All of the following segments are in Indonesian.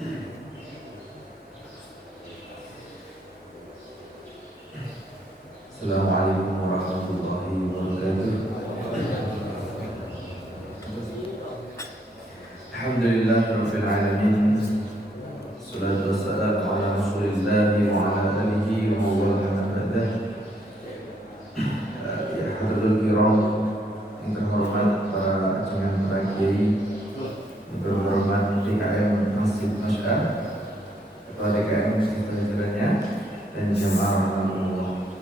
Assalamualaikum warahmatullahi wabarakatuh. Alhamdulillahirabbil alamin. Wassalatu wassalamu ala Rasulillah wa ala alihi wa man walah. Ya hadirin kiram, yang terhormat para jemaah kiai, yang terhormat DKM Masjid Masyar, Kepala DKM Masjid Jajarannya, dan jemaah umum.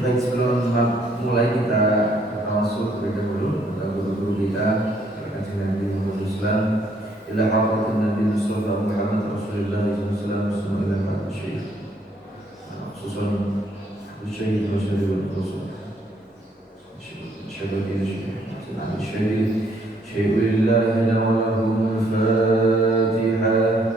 Baik, sebelum mulai kita tawasul terlebih dahulu kepada guru-guru kita, Kajian Nabi Muhammad Islam, ila hadratin Nabi Sallallahu Muhammad Rasulullah SAW, Bismillah Syekh, khususan Syekh Rasulullah Syekh Syekh Lillahi wa lahum Fatihah.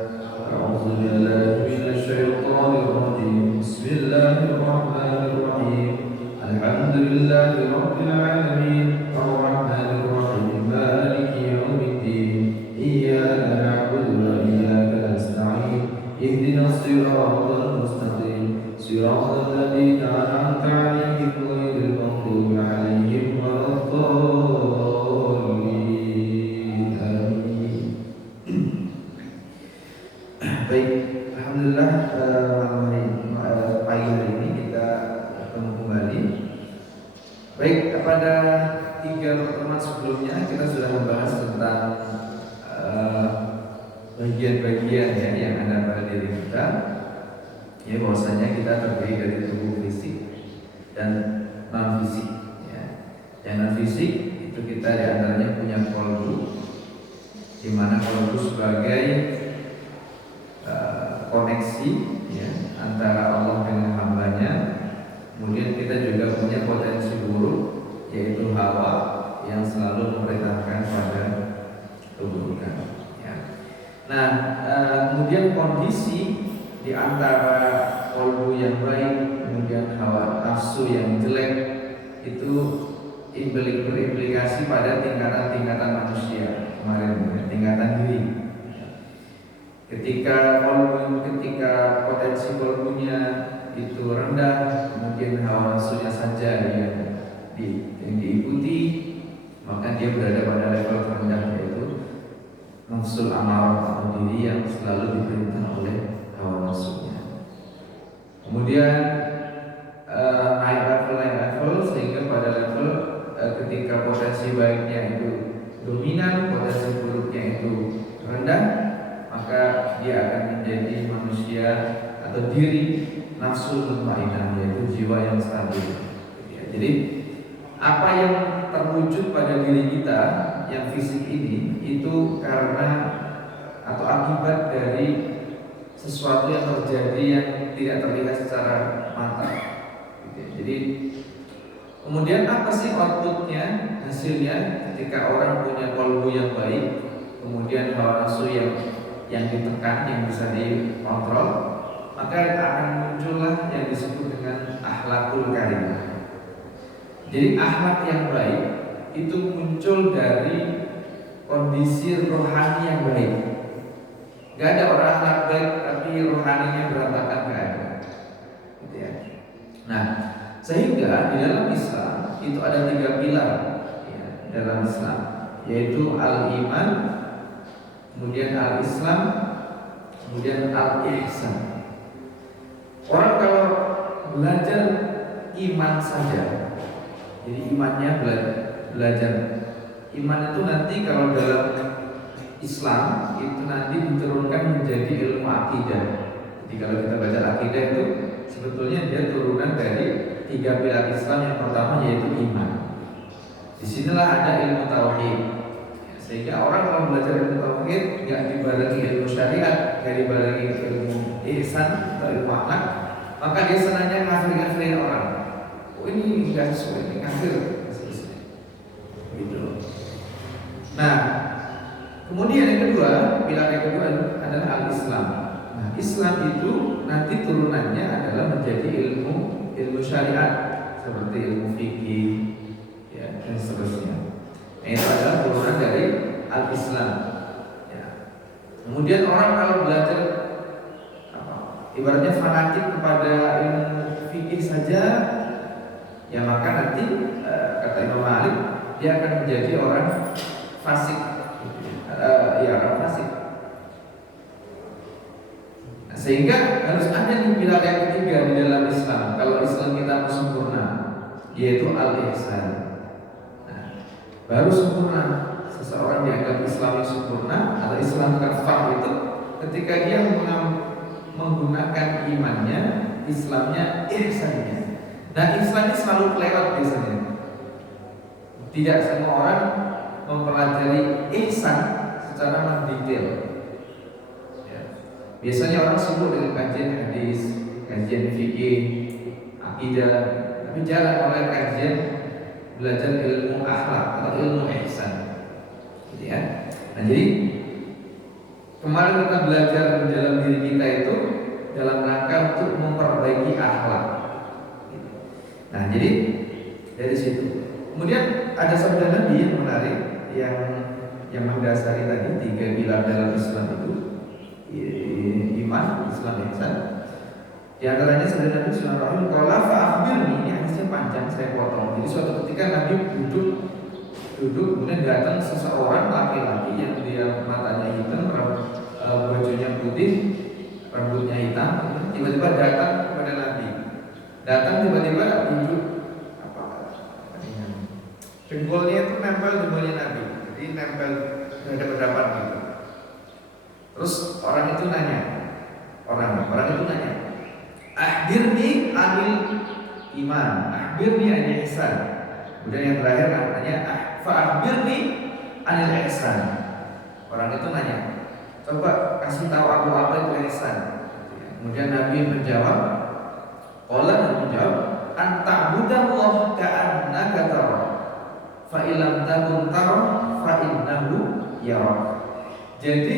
A'udzu billahi minasy syaithanir rajim. Bismillahirrahmanirrahim. Alhamdulillahi rabbil alamin. Ar-rahmanir rahim. Maliki yaumiddin. Iyyaka na'budu wa iyyaka nasta'in. Ihdinas siratal mustaqim. Siratal ladzina an'amta 'alaihim ghairil maghdubi 'alaihim waladdallin. Amin. Baik, alhamdulillah pagi hari ini kita bertemu kembali. Baik, pada 3 pertemuan sebelumnya kita sudah membahas tentang bagian-bagian yang ada pada diri kita. Ya, bahwasanya kita terdiri dari tubuh fisik dan non fisik. Yang non fisik itu kita diantaranya punya qalbu, di mana qalbu sebagai koneksi antara Allah dengan hambanya. Kemudian kita juga punya potensi buruk, yaitu hawa yang selalu memerintahkan pada keburukan. Nah, kemudian kondisi di antara qalbu yang baik, kemudian hawa nafsu yang jelek itu berimplikasi pada tingkatan-tingkatan manusia kemarin, tingkatan diri. Ketika potensi qalbunya itu rendah, kemudian hawa nafsunya saja yang diikuti, maka dia berada pada level terendah, yaitu nafsul amarah atau diri yang selalu diperintah oleh hawa nafsunya. Kemudian naik level sehingga pada level ketika potensi baiknya itu dominan, potensi buruknya itu rendah, maka dia akan menjadi manusia atau diri nafsu mutmainnah, yaitu jiwa yang stabil. Jadi apa yang terwujud pada diri kita yang fisik ini itu karena atau akibat dari sesuatu yang terjadi yang tidak terlihat secara mata. Jadi kemudian apa sih outputnya, hasilnya ketika orang punya qalbu yang baik, kemudian hawa nafsu yang ditekan, yang bisa dikontrol, maka akan muncullah yang disebut dengan akhlakul karimah. Jadi akhlak yang baik itu muncul dari kondisi rohani yang baik. Gak ada orang akhlak baik tapi rohaninya berantakan, gak ada. Gitu ya. Nah, sehingga di dalam Islam itu ada 3 pilar dalam Islam, yaitu al-iman, kemudian al-Islam, kemudian al-ihsan. Orang kalau belajar iman saja, jadi imannya belajar iman itu nanti kalau dalam Islam itu nanti diturunkan menjadi ilmu akidah. Jadi kalau kita baca akidah itu sebetulnya dia turunan dari 3 pilar Islam. Yang pertama yaitu iman. Disinilah ada ilmu tauhid. Sehingga orang kalau belajar ilmu tauhid nggak dibarengi ilmu syariat, nggak dibarengi ilmu ihsan atau ilmu akhlak, maka dia senangnya ngafir-ngafirin orang. Oh ini nggak sesuai, ini kafir, gitu. Nah, kemudian yang kedua, pilar yang kedua adalah al-Islam. Nah, Islam itu nanti turunannya adalah menjadi ilmu syariat seperti ilmu fikih, dan seterusnya. Itu adalah turunan dari al-Islam. Kemudian orang kalau belajar ibaratnya fanatik kepada ilmu fikih saja, ya maka nanti kata Imam Malik dia akan menjadi orang fasik, ya orang fasik. Nah, sehingga harus ada nih pilar yang ketiga di dalam Islam. Kalau Islam kita mau sempurna, yaitu al-ihsan. Nah, baru sempurna. Seseorang dianggap Islam yang sempurna atau Islam kafah itu ketika dia menggunakan imannya, Islamnya, ihsannya. Nah, Islamnya selalu kelewat biasanya. Tidak semua orang mempelajari ihsan secara mendetail. Ya. Biasanya orang sibuk dengan kajian hadis, kajian fikih, akidah, tapi jarang oleh kajian belajar ilmu akhlak atau ilmu ihsan. Gitu ya. Nah, jadi kemarin kita belajar di dalam diri kita itu dalam rangka untuk memperbaiki akhlak. Nah, jadi dari situ. Kemudian ada sabda Nabi yang menarik yang mendasari tadi 3 pilar dalam Islam itu, iman, Islam, ihsan. Di antaranya sabda Nabi sallallahu alaihi wasallam, "Qala fa akhbirni," ini hadisnya panjang saya potong. Jadi suatu ketika Nabi duduk kemudian datang seseorang laki-laki yang dia matanya hitam, bajunya putih, rambutnya hitam, tiba-tiba datang kepada Nabi. Datang tiba-tiba duduk jempolnya itu nempel jempolnya Nabi, jadi nempel berhadapan gitu. Terus orang itu nanya, "Akhbirni anil iman, akhbirni anil ihsan." Kemudian yang terakhir namanya "Fa'akhbirni anil ihsan." Orang itu nanya, "Coba kasih tahu aku apa itu ihsan." Kemudian Nabi menjawab, "Anta'budallaha ka'annaka tara, fa illam takun tara fa innahu yarak." Jadi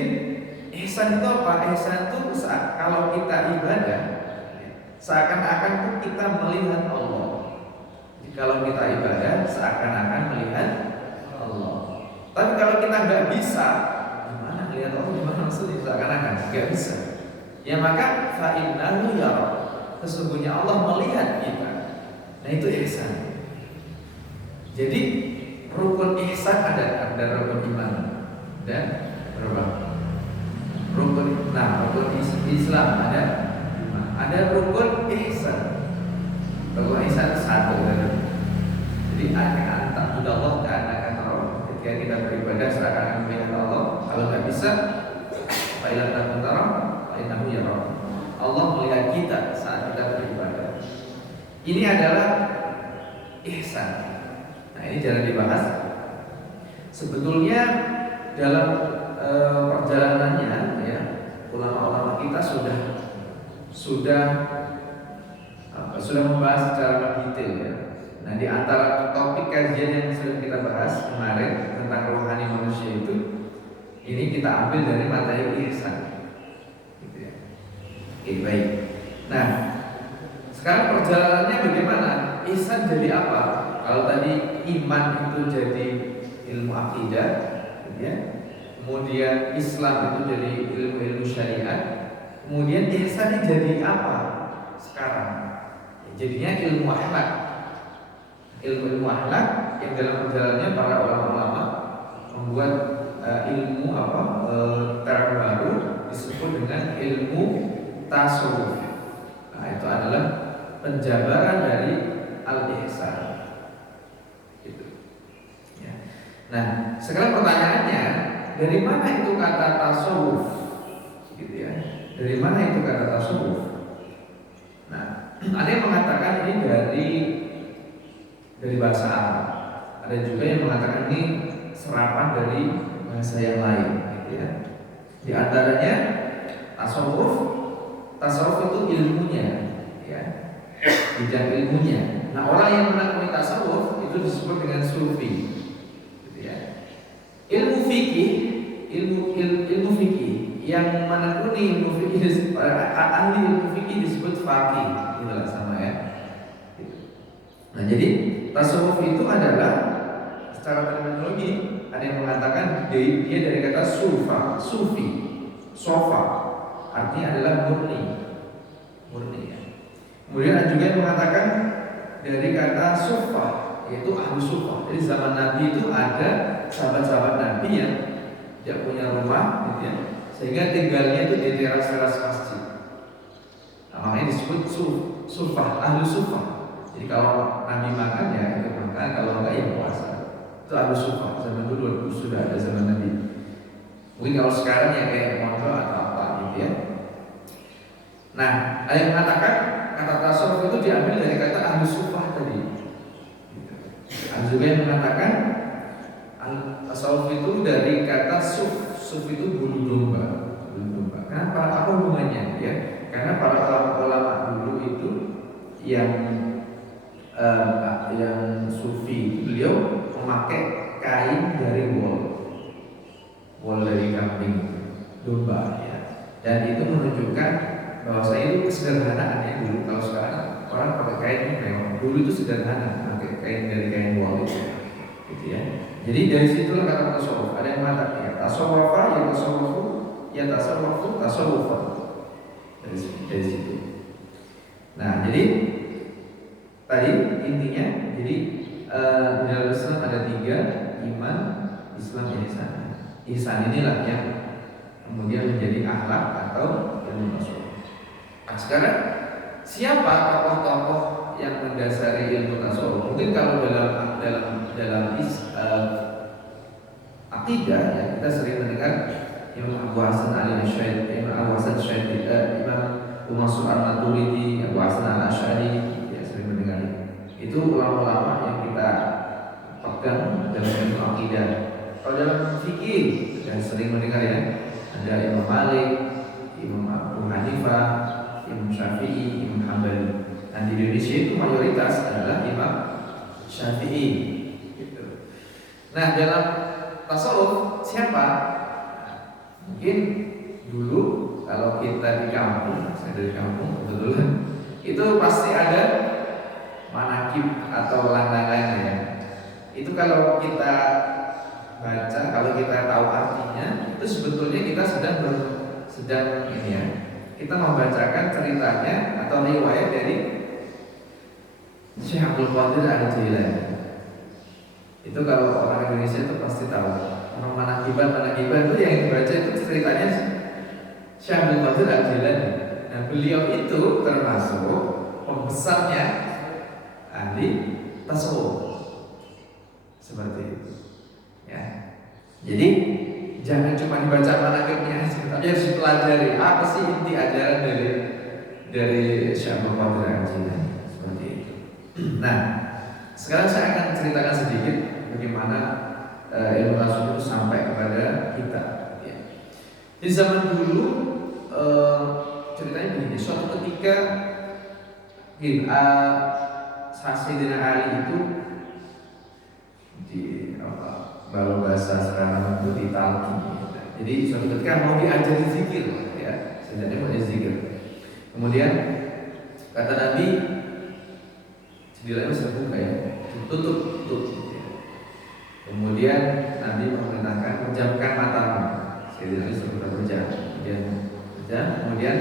ihsan itu apa? Ihsan itu kalau kita ibadah seakan-akan tuh kita melihat Allah. Jadi kalau kita ibadah seakan-akan melihat Allah. Tapi kalau kita nggak bisa, gimana melihat Allah? Gimana maksudnya seakan-akan? Nggak bisa. Ya maka fa innahu yarak. Sesungguhnya Allah melihat kita. Nah itu ihsan. Jadi rukun ihsan ada rukun iman dan rukun Islam ada rukun ihsan. Rukun ihsan satu. Jadi antara Allah dan anak ketika kita beribadah seakan melihat Allah. Kalau nggak bisa, fa ilam takun tara fa innahu yara. Allah melihat kita saat kita beribadah. Ini adalah ihsan. Nah, ini jangan dibahas. Sebetulnya dalam perjalanannya ya, ulama-ulama kita sudah membahas secara detail ya. Nah, di antara topik kajian yang sudah kita bahas kemarin tentang rohani manusia itu, ini kita ambil dari materi ihsan. Gitu ya. Oke, baik. Nah, sekarang perjalanannya bagaimana? Ihsan jadi apa? Kalau tadi iman itu jadi ilmu akidah, ya. Kemudian Islam itu jadi ilmu syariat. Kemudian ihsan ini jadi apa sekarang? Jadinya ilmu akhlak. Ilmu akhlak yang dalam perjalanannya para ulama-ulama membuat ilmu term baru disebut dengan ilmu tasawuf. Nah, itu adalah penjabaran dari al-ihsan. Gitu. Ya. Nah, sekarang pertanyaannya, dari mana itu kata tasawuf? Gitu ya. Dari mana itu kata tasawuf? Nah, ada yang mengatakan ini dari bahasa Arab. Ada juga yang mengatakan ini serapan dari bahasa yang lain, gitu ya. Di antaranya tasawuf itu ilmunya, ya, bidang ilmunya. Nah, orang yang menekuni tasawuf itu disebut dengan sufi, gitu ya. Ilmu fikih yang menekuni ilmu fikih, ahli ilmu fikih disebut faqih, itulah sama ya. Nah, jadi tasawuf itu adalah secara terminologi ada yang mengatakan dia dari kata sufi. sofa, artinya adalah murni ya. Kemudian ada juga yang mengatakan dari kata sufa, yaitu ahlu sufa. Jadi zaman Nabi itu ada sahabat-sahabat Nabi yang dia punya rumah gitu ya, sehingga tinggalnya itu di teras-teras masjid. Nah, makanya disebut sufa, ahlu sufa. Jadi kalau Nabi makan ya itu makan, kalau enggak ya puasa. Itu ahlu sufa. Zaman dulu sudah ada zaman Nabi. Mungkin kalau sekarang ya kayak mondok atau apa gitu ya. Nah, ada yang mengatakan kata tasawuf itu diambil dari kata ahlu sufa tadi. Ada juga yang mengatakan tasawuf itu dari kata suf itu bulu domba. Kenapa? Apa hubungannya? Ya, karena para ulama dulu itu yang sufi, beliau memakai kain dari wol dari kambing, domba ya. Dan itu menunjukkan bahwa saya itu kesederhanaannya dulu. Kalau sekarang orang pakai kain mewah, dulu itu sederhana, pakai kain dari kain wol itu, gitu ya. Jadi dari situlah kata tasawuf. Ada yang mengatakan ya tasawufa, ya tasawufa dari situ. Nah, jadi tadi intinya, jadi di dalam Islam ada 3, iman, Islam, ihsan. Ihsan inilah yang kemudian menjadi akhlak atau ilmu tasawuf. Nah, sekarang siapa tokoh-tokoh yang mendasari ilmu tasawuf? Mungkin kalau dalam akidah ya, kita sering mendengar Imam Abu Hasan al-Asy'ari, Imam Mansur al-Maturidi, Abu Hasan al-Asy'ari, ya sering mendengar. Itu ulama-ulama yang kita pegang dalam ilmu akidah. Kalau dalam fikih ya sering mendengar ya, ada Imam Malik, Imam Abu Hanifah, Imam Syafi'i, Imam Hambali. Nah, di Indonesia itu mayoritas adalah Imam Syafi'i gitu. Nah, dalam tasawuf siapa? Mungkin dulu kalau kita di kampung, saya dari kampung kebetulan, itu pasti ada manakib atau lain-lain ya. Itu kalau kita baca, kalau kita tahu artinya, itu sebetulnya kita sedang ini ya, kita membacakan ceritanya atau riwayat dari Syekh Abdul Qadir Al-Jilani. Itu kalau orang Indonesia itu pasti tahu. Orang manakiban itu yang dibaca itu ceritanya Syekh Abdul Qadir Al-Jilani. Nah, beliau itu termasuk pembesarnya ahli tasawuf. Seperti itu. Ya. Jadi jangan cuma dibaca manakibnya, tapi harus dipelajari apa sih inti ajaran dari Syekh Abdul Qadir Al-Jilani. Seperti itu. Nah, sekarang saya akan ceritakan sedikit bagaimana ilmu tasawuf itu sampai kepada kita. Ya. Di zaman dulu ceritanya begini. Suatu ketika Sayyidina Ali itu kalau bahasa sekarang itu ditalki. Jadi suatu ketika mau diajari zikir, ya, sebenarnya mau diajari zikir. Kemudian kata Nabi, jendelanya bisa buka ya, tutup. Kemudian Nabi memerintahkan pejamkan matamu. Sayyidina Ali sudah pejam. Kemudian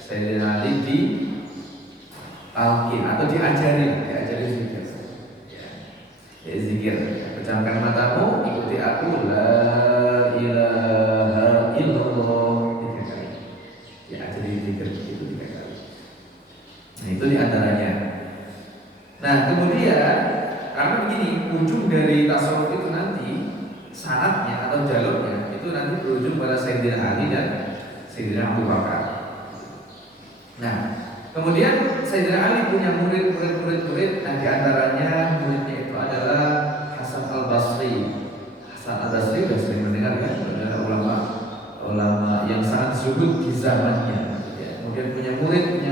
Sayyidina Ali ditalkin atau diajari zikir. Ya, zikir. Pejamkan matamu, ikuti aku, la ilaha illallah 3 kali. Ya, jadi zikir itu 3 kali. Nah, itu diantaranya. Nah, kemudian karena begini, ujung dari tasawuf itu nanti syaratnya atau jalurnya itu nanti berujung pada Sayyidina Ali dan Sayyidina Abu Bakar. Nah, kemudian Sayyidina Ali punya murid. Nah, diantaranya muridnya itu adalah Hasan al-Basri. Hasan al-Basri sudah sering mendengar ya, adalah ulama yang sangat zuhud di zamannya. Ya, kemudian punya murid.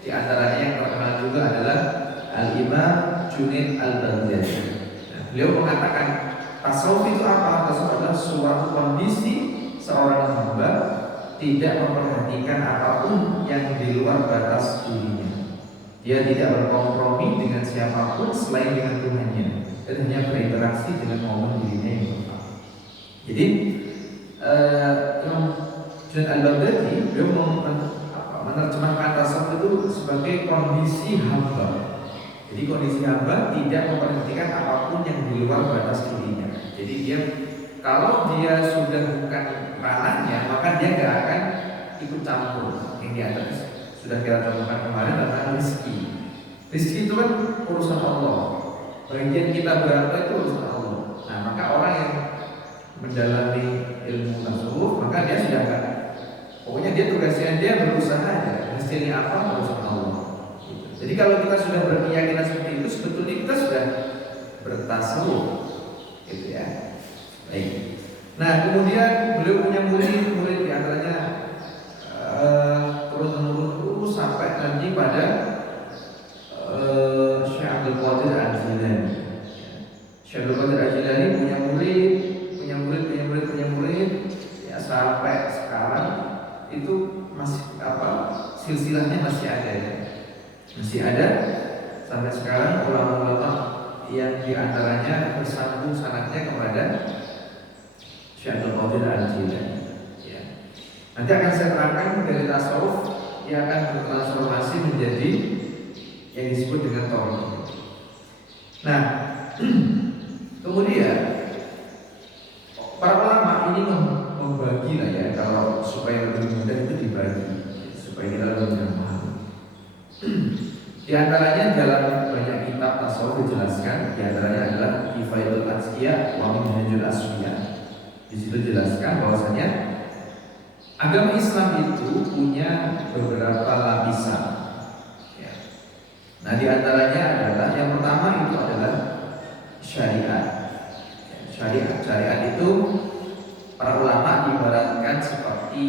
Di antaranya yang terkenal juga adalah Al-Imam Junaid al-Baghdadi. Nah, beliau mengatakan tasawuf itu apa? Tasawuf adalah suatu kondisi seorang hamba tidak memperhatikan apapun yang di luar batas dirinya. Dia tidak berkompromi dengan siapapun selain dengan Tuhannya, dan hanya berinteraksi dengan momen dirinya yang tepat. Jadi Imam Junaid Al-Baghdadi beliau menerjemahkan tasawuf itu sebagai kondisi hamba. Jadi kondisi hamba tidak memperhatikan apapun yang di luar batas dirinya. Jadi dia kalau dia sudah bukan ranahnya, maka dia gak akan ikut campur. Yang di atas sudah kita contohkan kemarin tentang rezeki. Rezeki itu kan urusan Allah. Bagian kita berapa itu urusan Allah. Nah, maka orang yang mendalami ilmu tasawuf, maka dia sudah kan, pokoknya dia tugasnya dia berusaha aja. Hasilnya apa urusan Allah. Jadi kalau kita sudah berkeyakinan seperti itu, sebetulnya kita sudah bertasawuf, gitu ya. Baik. Nah, kemudian beliau punya murid di antaranya turun-temurun sampai nanti pada Syekh Abdul Qadir Al-Jilani. Syekh Abdul Qadir Al-Jilani punya murid ya, sampai sekarang itu masih silsilahnya masih ada ya. Masih ada sampai sekarang ulama-ulama yang diantaranya bersambung sanadnya kepada Syekh Abdul Qadir Al-Jilani ya. Nanti akan saya terangkan dari tasawuf yang akan bertransformasi menjadi yang disebut dengan tauhid. Nah, kemudian para ulama ini membagi lah ya, kalau supaya lebih mudah itu dibagi supaya kita lebih mudah paham. Di antaranya dalam banyak kitab tasawuf dijelaskan, di antaranya adalah Kifayatul Azkiya wa Minhajul Asfiya. Di situ jelaskan bahwasanya agama Islam itu punya beberapa lapisan. Ya. Nah, di antaranya adalah yang pertama itu adalah syariat. Syariat itu para ulama ibaratkan seperti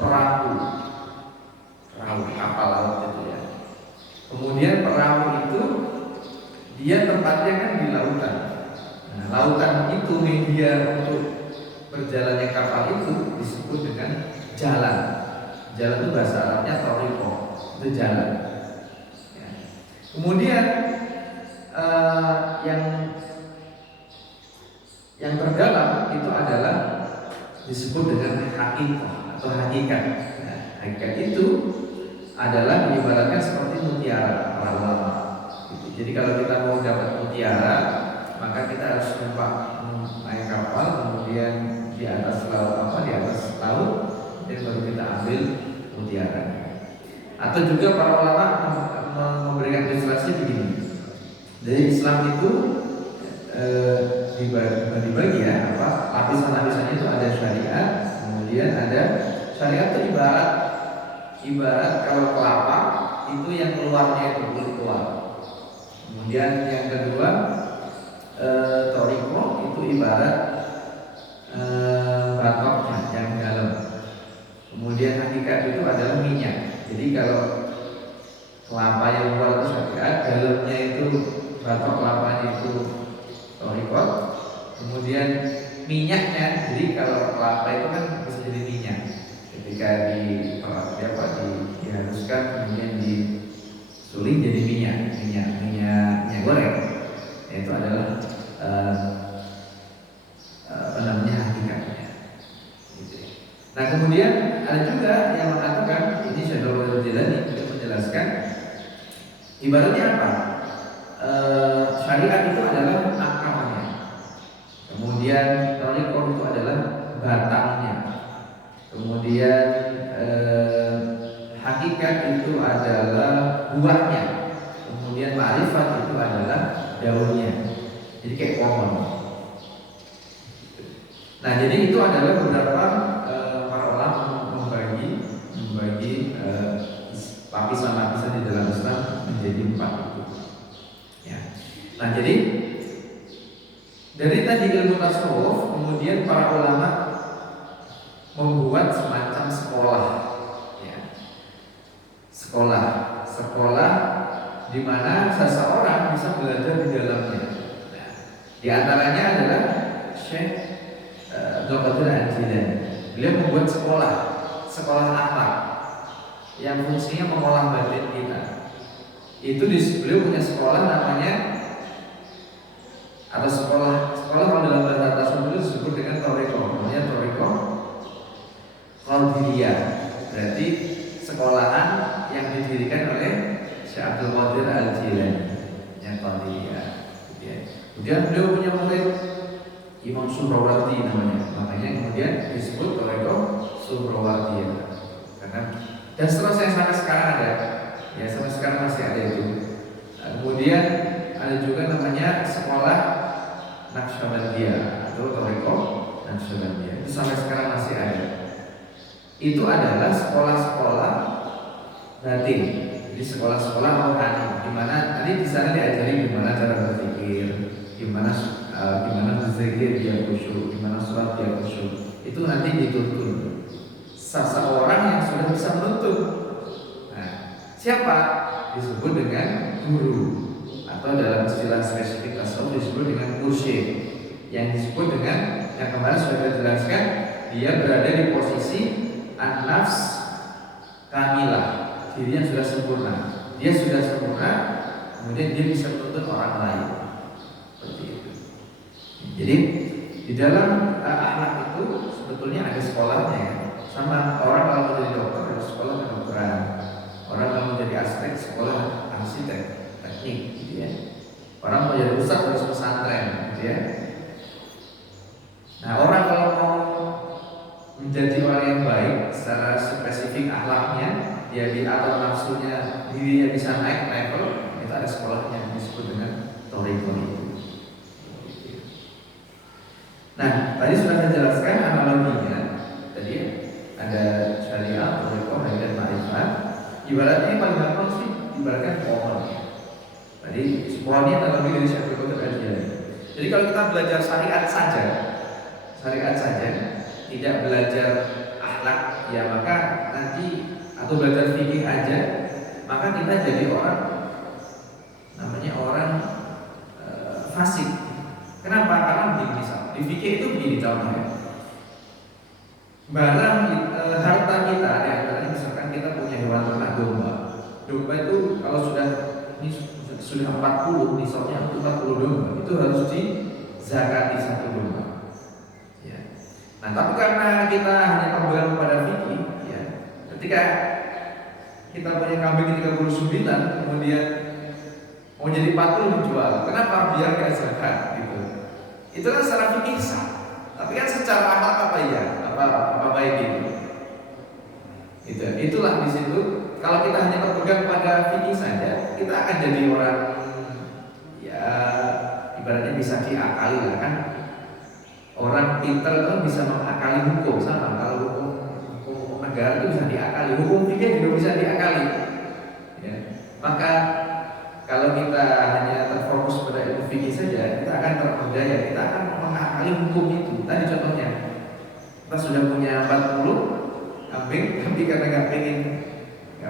perahu kapal laut itu ya. Kemudian perahu itu dia tempatnya kan di lautan. Nah, lautan itu media untuk berjalannya kapal itu disebut dengan jalan. Jalan itu bahasa Arabnya thariqah, itu jalan. Ya. Kemudian yang terdalam itu adalah disebut dengan hakikat atau hakikat. Nah, hakikat itu adalah diibaratkan seperti mutiara para ulama. Jadi kalau kita mau dapat mutiara, maka kita harus naik kapal, kemudian di atas laut dan baru kita ambil mutiara. Atau juga para ulama memberikan ilustrasi begini. Dari Islam itu dibagi ya, lapisan-lapisannya itu ada syariat, kemudian ada syariat itu ibarat kalau kelapa itu yang keluarnya itu kulit keluar. Kemudian yang kedua thariqah itu ibarat batoknya yang dalam. Kemudian hakikat itu adalah minyak. Jadi kalau kelapa yang keluar itu syariat, dalamnya itu batok kelapanya itu thariqah. Kemudian minyaknya, jadi kalau kelapa itu kan bisa jadi minyak. Ketika dihaluskan kemudian disuling jadi minyak goreng, itu adalah hakikatnya. Gitu. Nah, kemudian ada juga yang mengatakan ini Syekh Abdul Qadir Jilani menjelaskan ibaratnya apa? Syariat itu adalah akarnya, kemudian thariqah itu adalah batangnya, kemudian hakikat itu adalah buahnya, kemudian ma'rifat itu adalah daunnya. Jadi kayak pohon. Nah, jadi itu adalah beberapa para ulama membagi lapisan-lapisan di dalam Islam menjadi 4 itu. Ya. Nah, jadi dari tadi ilmu tasawuf, kemudian para ulama membuat semacam sekolah, ya. Sekolah di mana seseorang bisa belajar di dalamnya. Nah, di antaranya adalah Syekh Abdul Qadir Al-Jilani. Beliau membuat sekolah akhlak yang fungsinya mengolah batin kita. Itu beliau punya sekolah namanya, atau sekolah kalau dalam bahasa tasawuf itu disebut dengan thariqah, namanya thariqah berarti sekolahan yang didirikan oleh Syekh Abdul Qadir Al-Jilani yang Qadiriyah. Kemudian beliau punya murid Imam Suhrawardi namanya, makanya kemudian disebut Thariqah Suhrawardiyah. Karena dan seterusnya sampai sekarang ada, ya sampai sekarang masih ada itu. Kemudian ada juga namanya sekolah Naqsyabandiyah atau Thariqah Naqsyabandiyah, itu sampai sekarang masih ada. Itu adalah sekolah-sekolah batin, jadi sekolah-sekolah rohani, di mana nanti di sana diajari gimana cara berpikir, gimana berzikir dia khusyuk, gimana sholat dia khusyuk. Itu nanti dituntun seseorang yang sudah bisa menuntun. Nah, siapa? Disebut dengan guru, atau dalam istilah spesifik tasawuf disebut dengan mursyid, yang disebut dengan yang kemarin sudah kita jelaskan, dia berada di posisi an-nafs kamilah, dirinya sudah sempurna. Dia sudah sempurna, kemudian dia bisa menuntun orang lain. Seperti itu. Jadi di dalam akhlak itu sebetulnya ada sekolahnya ya. Sama orang kalau mau jadi dokter harus sekolah kedokteran, orang kalau mau jadi arsitek sekolah arsitek teknik, gitu ya. Orang mau jadi ustadz harus pesantren, gitu ya. Nah, orang kalau mau menjadi orang yang baik secara spesifik akhlaknya, dia diatur nafsunya, dirinya bisa naik level, itu ada sekolahnya yang disebut dengan thariqah itu. Nah, tadi sudah saya jelaskan analoginya. Tadi ada syariat, thariqah, dan ma'rifat. Ibaratnya paling gampang sih, ibaratkan pohon. Tadi pohonnya analogi dari Syekh Abdul Qadir Al-Jilani. Jadi kalau kita belajar syariat saja, tidak belajar akhlak, ya maka nanti atau belajar fikih aja, maka kita jadi orang namanya orang fasik. Kenapa? Karena begini, misal di fikih itu begini contohnya. Barang harta kita, ya misalkan kita punya hewan ternak domba. Domba itu kalau sudah 40, misalnya 40 domba, itu harus dizakati satu domba. Ya. Nah, tapi karena kita hanya pegang pada fikih, ya, ketika kita punya kambing 39, kemudian mau jadi 40 dijual. Kenapa? Biar gak zakat gitu. Itu kan secara fikih sah. Tapi kan secara akhlak apa ya? Apa baik itu? Itulah di situ. Kalau kita hanya berpegang pada fikih saja, kita akan jadi orang ya ibaratnya bisa diakali lah kan. Orang pintar kan bisa mengakali hukum sama. Kalau hukum negara itu bisa diakali, hukum fikih juga bisa diakali. Ya. Maka kalau kita hanya terfokus pada ilmu fikih saja, kita akan terperdaya, kita akan mengakali hukum itu. Tadi contohnya, kita sudah punya 40 kambing, tapi karena nggak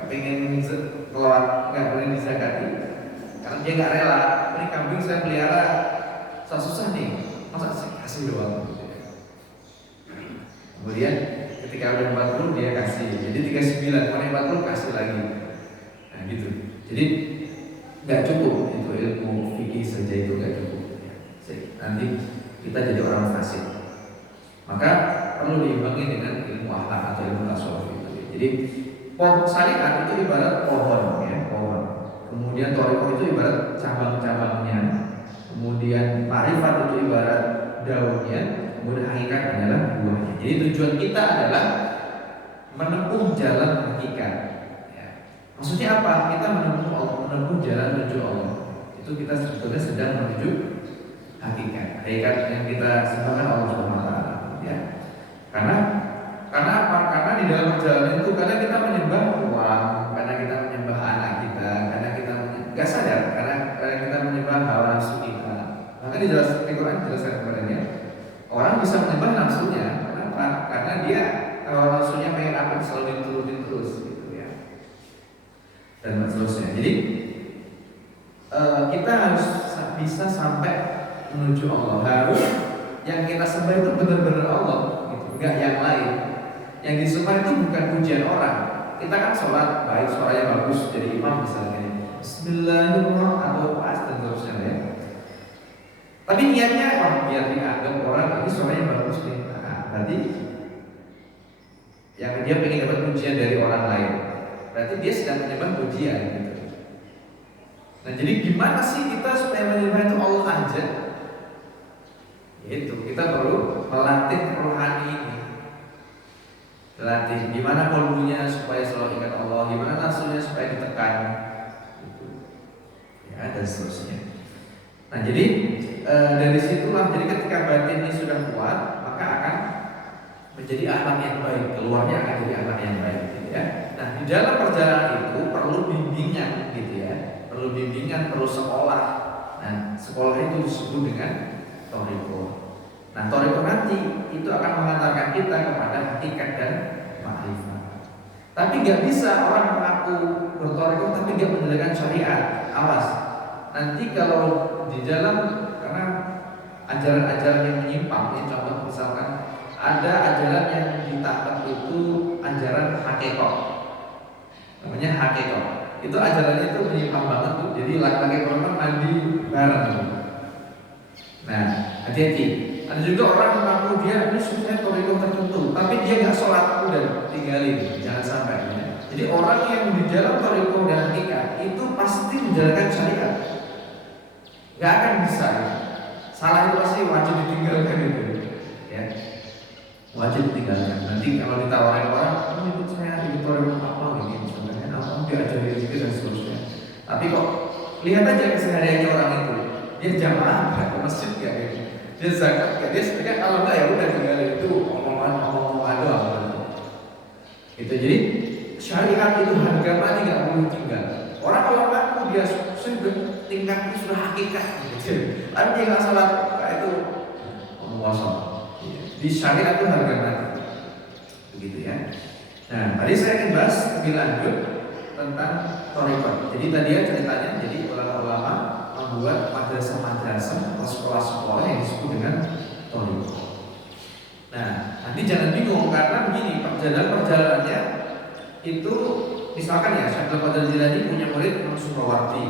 pengen keluar, nggak boleh dizakati, karena dia nggak rela. Ini kambing saya pelihara susah nih, masa kasih doang. Kemudian ketika udah 40 dia kasih, jadi 39, mana 40 kasih lagi. Nah gitu. Jadi nggak cukup itu ilmu fikih saja, itu nggak cukup. Nanti kita jadi orang fasik. Maka perlu diimbangi dengan ilmu akhlak atau ilmu tasawuf itu. Jadi pohon syariat itu ibarat pohon, ya pohon. Kemudian thariqah itu ibarat cabang-cabangnya. Kemudian ma'rifat itu ibarat daunnya. Kemudian hakikat adalah buahnya. Jadi tujuan kita adalah menempuh jalan hakikat. Maksudnya apa? Kita menempuh jalan menuju Allah. Itu kita sebetulnya sedang menuju hakikat. Hakikat yang kita sembahkan Allah Subhanahu wa taala, ya. Karena apa? Karena di dalam perjalanan itu karena kita menyembah uang, karena kita menyembah anak kita, karena kita enggak sadar, karena kita menyembah hawa nafsu kita. Maka di Quran dijelaskan kepadanya, orang bisa menyembah nafsunya. Kenapa? Karena dia hawa nafsunya pengen apa selalu diturutin terus. Dan seterusnya. Jadi kita harus bisa sampai menuju Allah. Harus yang kita sembah itu benar-benar Allah, gitu. Enggak yang lain. Yang disembah itu bukan pujian orang. Kita kan sholat baik, suaranya bagus jadi imam misalnya, Bismillahirrahmanirrahim atau pas dan seterusnya ya. Tapi niatnya biar dianggap orang ini suaranya bagus nih. Nah, berarti yang dia ingin dapat pujian dari orang lain. Berarti dia sedang menyembah pujian gitu. Nah, jadi gimana sih kita supaya menyembah itu Allah aja? Yaitu kita perlu melatih rohani ini. Latih gimana kolbunya supaya selalu ingat Allah, gimana nafsunya supaya ditekan gitu. Ya, dan seterusnya. Nah, jadi dari situlah, jadi ketika batin ini sudah kuat, maka akan menjadi akhlak yang baik, keluarnya akan jadi akhlak yang baik gitu ya. Nah, di dalam perjalanan itu perlu bimbingan gitu ya. Perlu bimbingan, perlu sekolah. Nah, sekolah itu disebut dengan thariqah. Nah, thariqah nanti itu akan mengantarkan kita kepada hakikat dan makrifat. Tapi nggak bisa orang mengaku berthariqah tapi nggak menjalankan syariat. Awas. Nanti kalau di dalam, karena ajaran-ajaran yang menyimpang, ya, contoh misalkan ada ajaran yang ditangkap itu ajaran hakikat, namanya hakikat. Itu ajarannya itu menyimpang banget tuh. Jadi laki-laki perempuan mandi bareng. Nah, hati-hati. Ada juga orang mengaku dia ini sebenarnya thariqah tertentu, tapi dia nggak sholat, udah tinggalin, jangan sampai. Ya. Jadi orang yang di dalam thariqah dan hakikat itu pasti menjalankan syariat, nggak akan bisa. Ya. Salah itu pasti wajib ditinggalkan itu, ya. Wajib ditinggalkan. Nanti kalau ditawarin orang, kamu ikut saya ikut thariqah apa gitu, sebenarnya apa diajarin gitu dan seterusnya. Tapi kok lihat aja kesehariannya orang itu, dia jamaah nggak ke masjid nggak gitu. Dia zakat, dia sebenarnya kalau enggak ya udah tinggal itu omong-omong doang. Itu jadi syariat itu harga mati nggak boleh tinggal. Orang kalau ngaku dia sudah tingkat itu sudah hakikat, gitu. Tapi dia nggak salat, itu puasa. Di syariat itu harga mati, begitu ya. Nah, tadi saya ingin bahas lebih lanjut tentang thariqah. Jadi tadi ya ceritanya, jadi ulama-ulama membuat madrasah-madrasah atau sekolah-sekolah yang disebut dengan thariqah. Nah, nanti jangan bingung karena begini, perjalanannya itu misalkan ya, Syekh Abdul Qadir Jilani punya murid Imam Suhrawardi,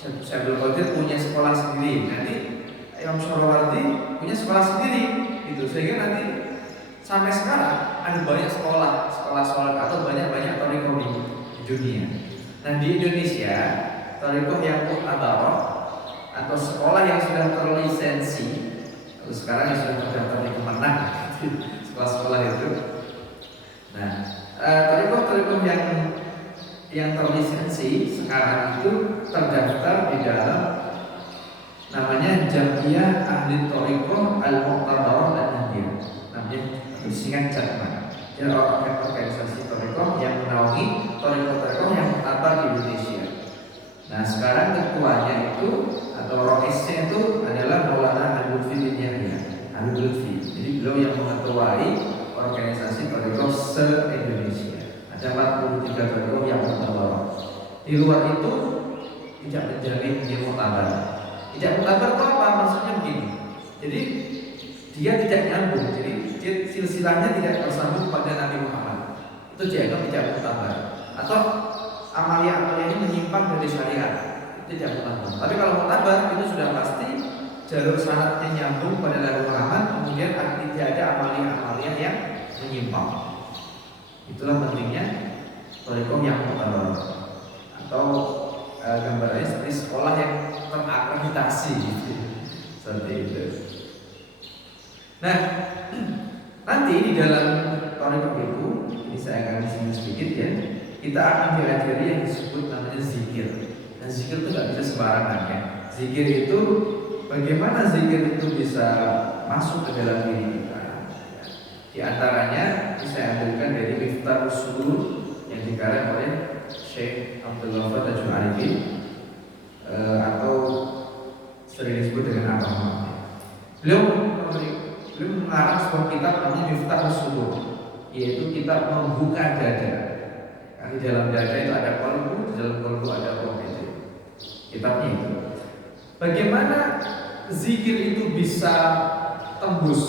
Syekh Abdul Qadir punya sekolah sendiri, nanti Imam Suhrawardi punya sekolah sendiri, gitu. Sehingga nanti sampai sekarang ada banyak sekolah atau banyak thariqah di dunia. Nah, di Indonesia thariqah yang mu'tabarah atau sekolah yang sudah terlisensi, atau sekarang yang sudah terdaftar di Kemenang, sekolah-sekolah itu. Nah, thariqah yang terlisensi sekarang itu terdaftar di dalam namanya Jam'iyah Ahli Thariqah Al-Mu'tabarah An-Nahdiyah. Namanya singkat JATMA. Jadi organisasi thariqah yang menaungi thariqah yang mu'tabar di Indonesia. Nah, sekarang ketuanya itu atau roisnya itu adalah Maulana Habib Lutfi bin Yahya. Habib Lutfi. Jadi beliau yang mengetuai organisasi thariqah se-Indonesia. Ada 43 thariqah yang mu'tabar. Di luar itu tidak menjamin dia mu'tabar. Tidak mu'tabar itu apa? Maksudnya begini. Jadi dia tidak nyambung. Jadi silsilahnya tidak bersambung pada Nabi Muhammad. Itu dianggap tidak mu'tabar. Atau amalia-amalia ini menyimpang dari syariat, itu tidak mu'tabar. Tapi kalau mu'tabar itu sudah pasti jalur syaratnya nyambung pada Nabi Muhammad, kemudian tidak ada amalia-amalia yang menyimpang. Itulah pentingnya thariqah yang mu'tabar. Atau gambarnya seperti sekolah yang terakreditasi, gitu. Seperti itu. Nah, nanti di dalam thariqah itu, ini saya akan disini sedikit ya. Kita akan diajari yang disebut namanya zikir. Dan zikir itu nggak bisa sembarangan ya. Zikir itu bagaimana zikir itu bisa masuk ke dalam diri kita. Di antaranya saya ambilkan dari Miftahus Sudur yang dikarang oleh Syekh Abdul Wahab Tajul Arifin atau sering disebut dengan Abah. Beliau mengarang sebuah kitab namanya Miftahus Sudur, yaitu kitab membuka dada. Di dalam dada itu ada qalbu, di dalam qalbu ada roh itu. Kitabnya itu. Bagaimana zikir itu bisa tembus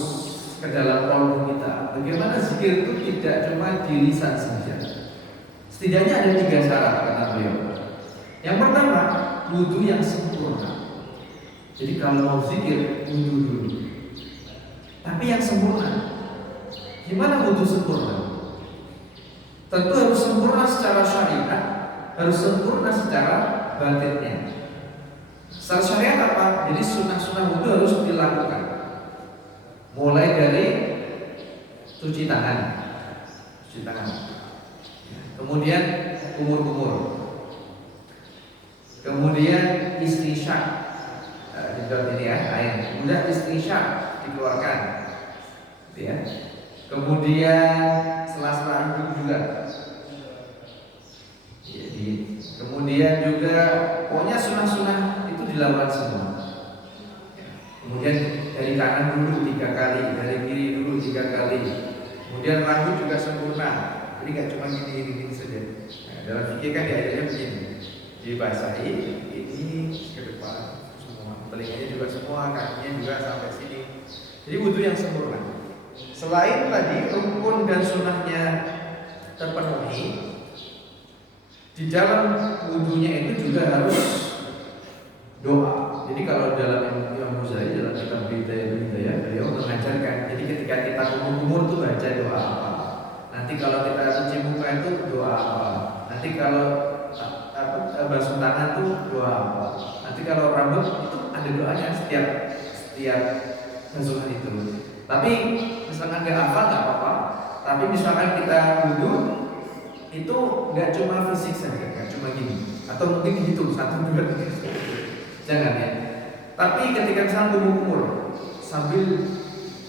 ke dalam qalbu kita? Bagaimana zikir itu tidak cuma di lisan saja? Setidaknya ada 3 syarat kata beliau. Yang pertama, wudu yang sempurna. Jadi kalau mau zikir, wudu dulu. Tapi yang sempurna. Gimana wudu sempurna? tentu harus sempurna secara syariat, harus sempurna secara batinnya. Secara syariat apa? Jadi sunnah-sunnah wudu harus dilakukan. Mulai dari cuci tangan, kemudian kumur-kumur, kemudian istinsyaq, di dalam ini ya air, kemudian istinsyaq dikeluarkan, gitu ya. Kemudian sela-sela hidup juga. Jadi kemudian juga pokoknya sunnah-sunnah itu dilakukan semua. Kemudian dari kanan dulu 3 kali, dari kiri dulu 3 kali. Kemudian rambut juga sempurna. Jadi nggak cuma gini saja. Nah, dalam fikih kan diajarnya begini. Dibasahi ini ke depan semua, telinganya juga semua, kakinya juga sampai sini. Jadi wudu yang sempurna. Selain tadi rukun dan sunnahnya terpenuhi, di dalam wudunya itu juga harus doa. Jadi kalau dalam Imam Ghazali dalam kitab Bidayah beliau mengajarkan. Jadi ketika kita kumur itu baca doa apa. Nanti kalau kita cuci muka itu doa apa. Nanti kalau basuh tangan itu doa apa. Nanti kalau rambut itu ada doanya setiap basuhan itu. Tapi misalkan nggak hafal nggak apa-apa. Tapi misalkan kita wudu itu nggak cuma fisik saja, nggak cuma gini. Atau mungkin dihitung 1, 2, 3. Jangan ya. Tapi ketika misalnya kumur sambil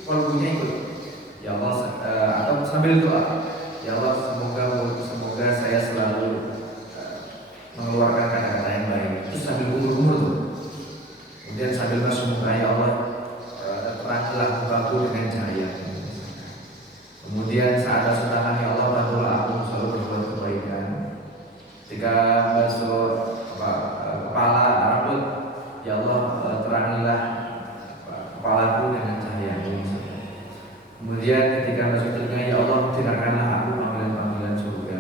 kolbunya ikut, ya Allah, atau sambil doa, ya Allah semoga saya selalu mengeluarkan kata-kata yang baik. Itu sambil kumur tuh. Kemudian sambil basuh muka, ya Allah terangilah mukaku dengan cahaya. Kemudian saat basuh tangan, ya Allah bantulah aku selalu berbuat kebaikan. Ketika basuh kepala, rambut, ya Allah terangilah kepalaku dengan cahaya. Kemudian ketika basuh telinga, ya Allah tidakkanlah aku panggilan-panggilan surga.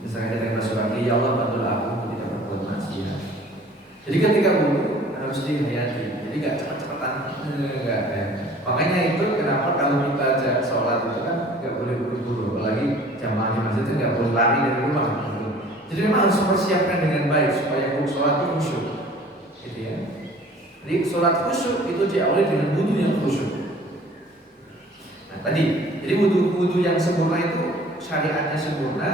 Misalnya ketika basuh kaki, ya Allah bantulah aku untuk tidak berbuat maksiat. Jadi ketika wudu harus dihayati. Jadi nggak cepat-cepatan, nggak ya. Makanya itu kenapa kalau kita ajak sholat itu kan nggak boleh buru-buru, apalagi jamaah di masjid itu nggak boleh lari dari rumah. Jadi memang harus mempersiapkan dengan baik supaya sholat itu khusyuk, gitu ya. Jadi sholat khusyuk itu diawali dengan wudu yang khusyuk. Nah tadi, jadi wudu yang sempurna itu syariatnya sempurna.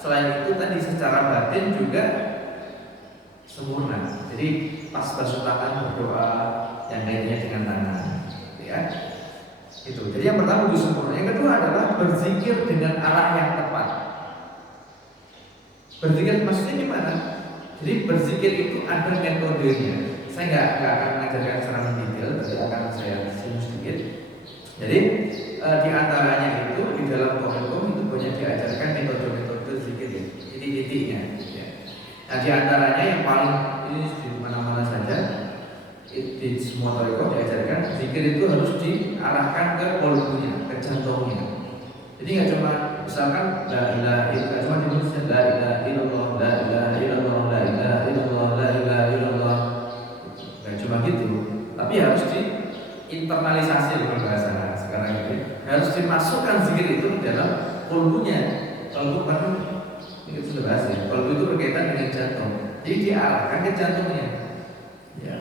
Selain itu tadi secara batin juga sempurna. Jadi pas basuh tangan berdoa yang kaitannya dengan tangan, ya. Itu. Jadi yang pertama wudu sempurna. Yang kedua adalah berzikir dengan arah yang tepat. Berzikir maksudnya gimana? Jadi berzikir itu ada metodenya. Saya nggak akan mengajarkan secara mendetail, tapi akan saya singgung sedikit. Jadi di antaranya itu di dalam Quran itu banyak diajarkan metode-metode zikir ya, titik-titiknya. Ya. Nah di antaranya yang paling ini di mana-mana saja di semua toriko diajarkan zikir itu harus diarahkan ke kolbunya, ke jantungnya. Jadi nggak cuma misalkan la ilaha illallah, cuma dinulisnya la ilaha illallah, la ilaha illallah, la ilaha illallah, la ilaha illallah. Nggak cuma gitu, tapi harus diinternalisasi dengan bahasa sekarang ini. Harus dimasukkan zikir itu dalam kolbunya. Kolbu kan ini sudah bahas ya. Kolbu itu berkaitan dengan jantung. Jadi diarahkan ke jantungnya. Ya.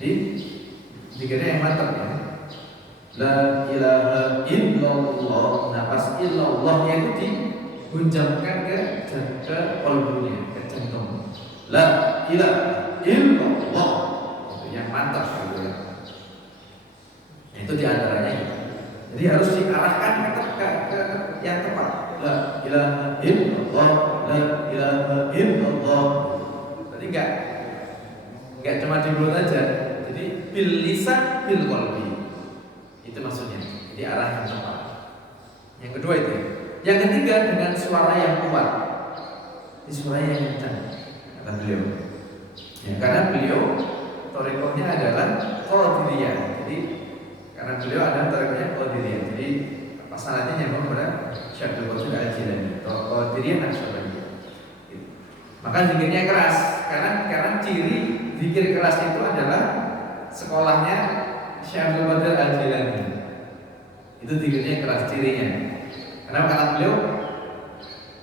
Jadi zikirnya yang mantap ya. La ilaha illallah. Nah pas illallahnya itu dihunjamkan ke kolbunya, ke jantung. La ilaha illallah. Itu yang mantap gitu ya. Itu diantaranya. Jadi harus diarahkan ke yang tepat. La ilaha illallah, la ilaha illallah. Jadi enggak cuma di mulut aja. Jadi bil lisan bil qalbi. Itu maksudnya. Jadi arah yang tepat. Yang kedua itu. Yang ketiga dengan suara yang kuat. Di suara yang kencang kata beliau. Ya, karena beliau thariqahnya adalah qadiriyah. Jadi karena beliau adalah thariqahnya qadiriyah. Jadi pasangannya nyambung pada Syekh Abdul Qadir Al-Jilani. Qadiriyah Naqsyabandiyah. Maka zikirnya keras karena ciri zikir keras itu adalah sekolahnya Syekh Abdul Qadir Al-Jilani. Itu zikirnya keras cirinya. Kenapa? Kata beliau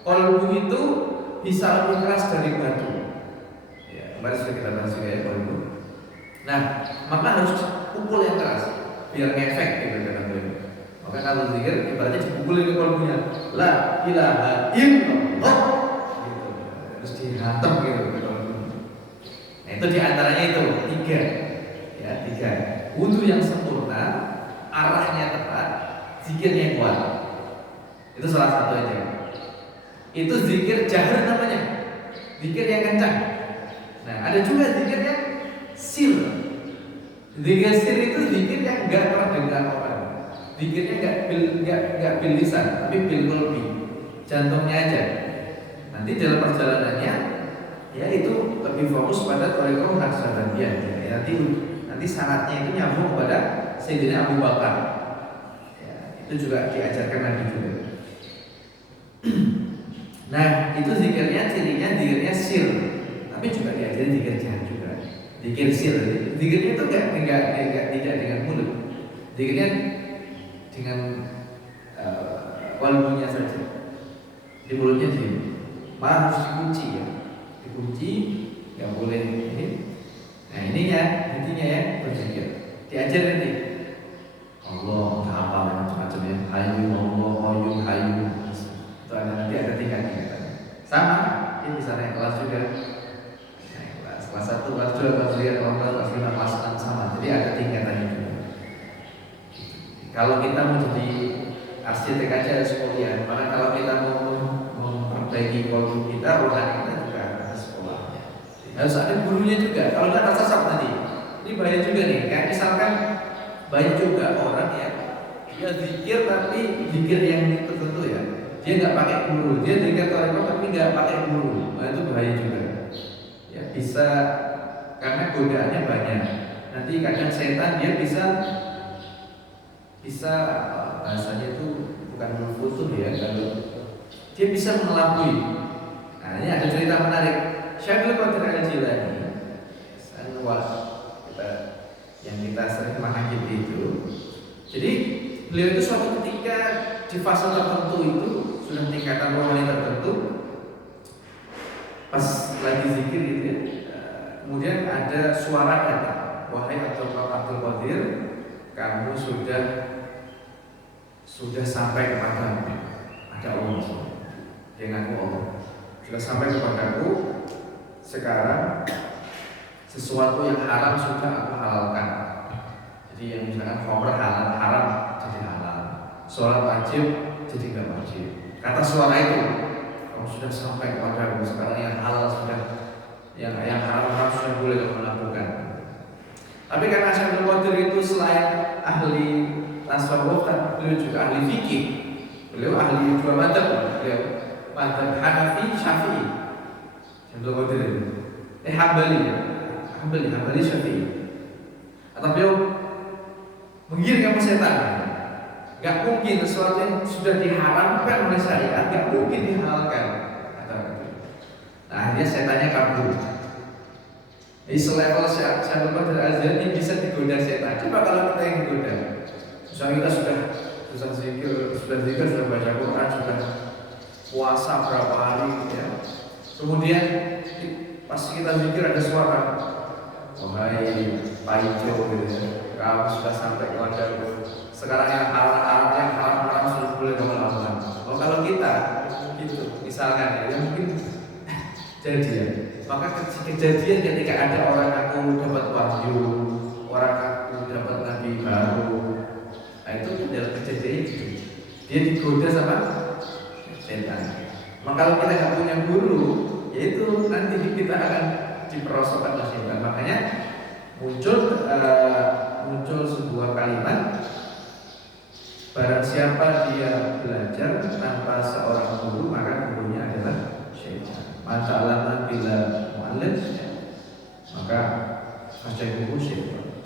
Kolbu itu bisa lebih keras dari batu. Ya, kemarin sudah kita bahas juga ya kolbu. Nah, maka harus pukul yang keras biar ngefek gitu kata beliau. Maka kalau zikir ibaratnya dipukulin ke kolbunya. La ilaha illallah. Gitu. Terus dihantam gitu ke kolbu. Nah, itu diantaranya itu 3. Ya, 3. Wudu yang sempurna, arahnya tepat, zikirnya kuat. Itu salah satu aja. Itu zikir jahar namanya, zikir yang kencang. Nah, ada juga zikir yang sir. Zikir sir itu zikir yang enggak pernah dengar orang. Zikirnya enggak bil lisan, tapi bil qalbi. Jantungnya aja. Nanti dalam perjalanannya, ya itu lebih fokus pada thariqah Naqsabandiyah. Ya, nanti syaratnya itu nyambung kepada Sayyidina Abu Bakar. Ya, itu juga diajarkan Nabi juga. Nah, itu zikirnya cirinya zikirnya sir, tapi juga diajarin zikir jahar juga. Zikir sir, zikirnya itu tidak dengan mulut, zikirnya dengan kalbunya saja. Di mulutnya diam, malah harus dikunci ya, dikunci, nggak boleh ini. Nah ininya, intinya ya berzikir, diajar nanti. Allah, apa macam-macam ya, Hayyu Allah, Hayyu Hayyu. Itu nanti ada tingkat-tingkatan. Sama, ini bisa naik kelas juga. Naik kelas 1, kelas 2, kelas 3, kelas 4, kelas 5, kelas 6 sama. Jadi ada tingkatannya juga. Kalau kita mau jadi arsitek aja harus kuliah. Maka kalau kita mau memperbaiki kolbu kita, rohani kita juga harus sekolahnya. Harus ada gurunya juga. Kalau nggak tersesat nanti. Ini bahaya juga nih. Kayak misalkan banyak juga orang yang dia zikir tapi zikir yang tertentu ya. Dia nggak pakai guru, dia zikir thariqah tapi nggak pakai guru. Nah itu bahaya juga. Ya bisa karena godaannya banyak. Nanti kadang setan dia bisa bahasanya itu bukan berfutuh ya, kalau dia bisa mengelabui. Nah ini ada cerita menarik. Syaikhul Qadir Al-Jilani, yang kita sering menghakimi itu. Jadi beliau itu suatu ketika di fase tertentu itu sudah tingkatan rohani tertentu, pas lagi zikir itu ya, kemudian ada suara datang, wahai Abdul Qadir, kamu sudah sampai kepada ada Allah, dia ngaku Allah, sudah sampai kepadaku. Sekarang sesuatu yang haram sudah aku halalkan. Jadi yang misalkan khamr haram jadi halal, sholat wajib jadi nggak wajib. Kata suara itu, kamu sudah sampai kepadaku. Sekarang yang halal sudah, yang haram sudah boleh kamu lakukan. Tapi karena Syaikhul Qadir itu selain ahli tasawuf, beliau juga ahli fikih. Beliau ahli 2 madzhab. Beliau madzhab Hanafi, Syafi'i. Syaikhul Qadir itu Hambali Syafi'i. Atau beliau menggiring kamu setan. Gak mungkin sesuatu yang sudah diharamkan oleh syariat gak mungkin dihalalkan. Nah akhirnya setannya kabur. Jadi selevel Syaikhul Qadir Al-Jilani bisa digoda setan. Coba kalau kita yang digoda, misalnya kita sudah zikir, sudah baca Quran, sudah puasa berapa hari ya. Kemudian pas kita zikir ada suara, wahai Pak Ijo gitu ya, kamu sudah sampai kepadaku. Sekarang yang haram sudah boleh kamu lakukan. Kalau kita gitu, misalkan ya mungkin jadi ya. Maka kejadian ketika ada orang aku dapat wahyu, orang aku dapat nabi baru, nah itu adalah kejadian itu. Dia digoda sama setan. Maka kalau kita nggak punya guru, yaitu nanti kita akan diperosokkan oleh setan. Makanya muncul sebuah kalimat, barang siapa dia belajar tanpa seorang guru, maka gurunya adalah syaitan. Masalah bila mu'allim, maka fasyaihu syaitan.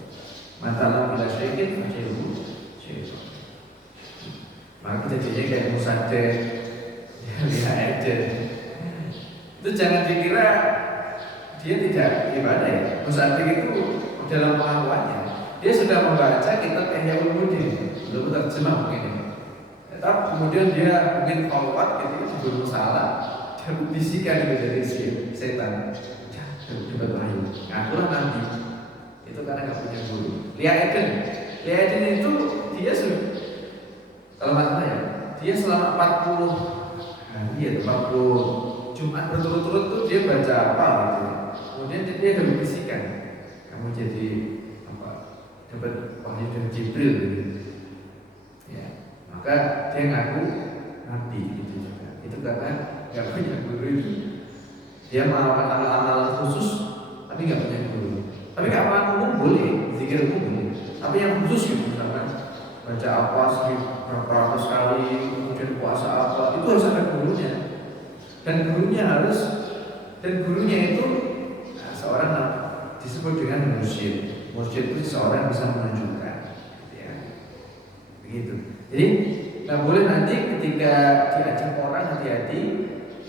Masalah bila syaitan, fasyaihu syaitan. Maka jadinya kayak musadeh, lihat aja. Itu jangan dikira dia tidak ibadah ya. Musadeh itu dalam pengakuannya dia sudah membaca kitab Ihya Ulumuddin, belum terjemah mungkin. tetap kemudian dia mungkin forward gitu sebelum salah dia bisikan gitu dari setan dapat wahyu ngakulah nanti itu karena nggak punya guru. Lia Eden itu dia kalau nggak salah ya dia selama 40 hari ya 40 Jumat berturut-turut tuh dia baca apa gitu kemudian dia bisikan kamu jadi apa dapat wahyu dari Jibril gitu. Ya, maka dia ngaku nabi gitu juga. Itu karena nggak punya guru itu. Dia melakukan amal-amal khusus, tapi nggak punya guru. Tapi amalan umum boleh, zikir umum boleh. Tapi yang khusus gitu, misalkan baca apa sih berapa ratus kali, kemudian puasa apa, itu harus ada gurunya. Dan gurunya itu seorang disebut dengan mursyid. Mursyid itu seorang yang bisa menunjukkan. Begitu. Jadi nggak boleh nanti ketika diajak orang hati-hati,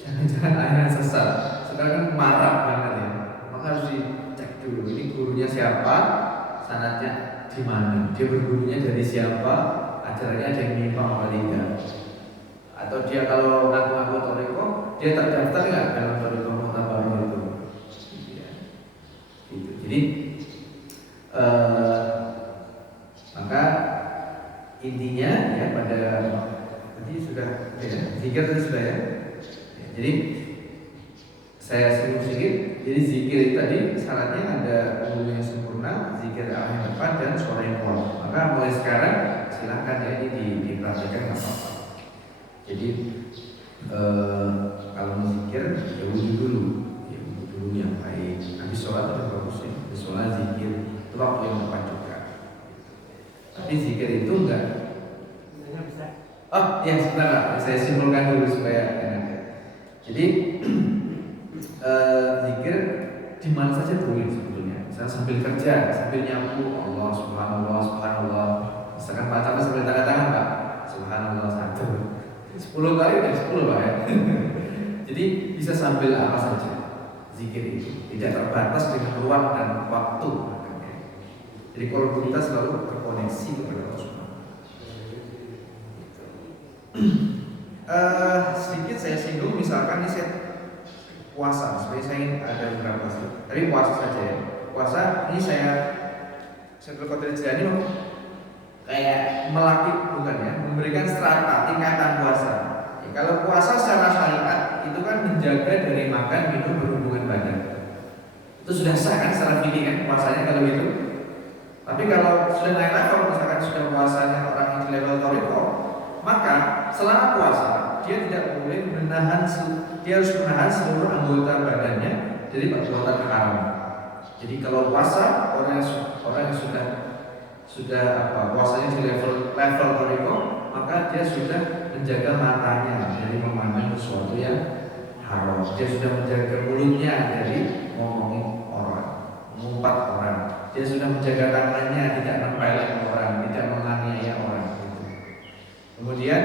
jangan-jangan akhirnya sesat. Sekarang marah banget ya. Maka harus dicek dulu ini gurunya siapa, sanadnya di mana, dia bergurunya dari siapa, ajarannya ada yang menyimpang apa tidak. Atau dia kalau ngaku-ngaku toriko, dia terdaftar nggak dalam toriko Mu'tabar itu? Ya. Gitu. Jadi maka intinya ya pada tadi sudah ya, zikir tadi sudah ya. Jadi saya singgung sedikit. Jadi zikir itu tadi syaratnya ada wudhu yang sempurna, zikir arah yang tepat dan suara yang kuat. Maka mulai sekarang silahkan ya ini diperhatikan nggak apa-apa. Jadi kalau mau zikir ya wudhu dulu yang baik. Habis sholat itu bagus ya. Habis sholat zikir itu waktu yang tepat juga. Tapi zikir itu enggak. Oh ya sebentar, saya simpulkan dulu supaya enak. Jadi zikir di mana saja boleh sebetulnya. Misalnya sambil kerja, sambil nyapu, Allah Subhanallah, Subhanallah. Misalkan pacarnya sambil tanda tangan Pak, Subhanallah 1. 10 kali dan 10 Pak ya. Jadi bisa sambil apa saja. Zikir itu tidak terbatas dengan ruang dan waktu. Jadi kalau kita selalu terkoneksi kepada Allah Subhanahu. Sedikit saya singgung misalkan ini saya puasa, sebenarnya saya ingin ada beberapa sih. Tapi puasa saja ya. Puasa ini saya berkonteks jadi kayak melatih bukan ya, memberikan strata tingkatan puasa. Ya, kalau puasa secara syariat itu kan menjaga dari makan, minum, berhubungan badan. Itu sudah sah kan secara fikih kan puasanya kalau gitu. Tapi kalau sudah naik level, misalkan sudah puasanya orang yang di level toriko, maka selama puasa dia tidak boleh dia harus menahan seluruh anggota badannya dari perbuatan haram. Jadi kalau puasa orang yang sudah puasanya di level toriko, maka dia sudah menjaga matanya dari memandang sesuatu yang haram. Dia sudah menjaga mulutnya dari ngomongin orang, mengumpat orang. Dia sudah menjaga tangannya tidak nempelin orang, tidak menganiaya orang. Kemudian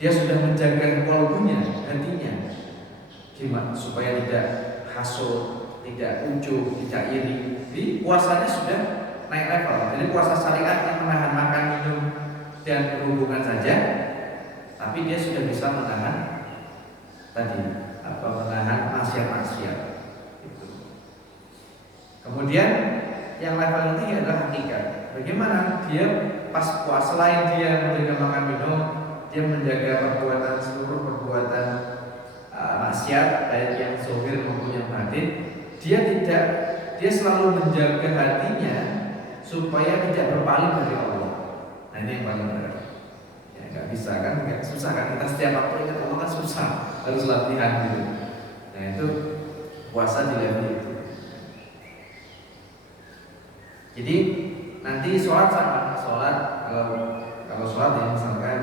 dia sudah menjaga kalbunya, hatinya, gimana supaya tidak hasud, tidak ujub, tidak iri. Jadi puasanya sudah naik level. Jadi puasa syariat yang menahan makan, minum, dan berhubungan saja, tapi dia sudah bisa menahan menahan maksiat-maksiat. Kemudian yang level tinggi adalah hakikat. Bagaimana dia pas puasa selain dia menjaga makan minum, dia menjaga seluruh perbuatan maksiat baik yang zahir maupun yang batin. Dia selalu menjaga hatinya supaya tidak berpaling dari Allah. Nah ini yang paling berat. Ya nggak bisa kan, nggak susah kan kita setiap waktu ingat Allah kan susah, harus latihan gitu. Nah itu puasa di level itu. Jadi nanti sholat sama kalau sholat ya misalkan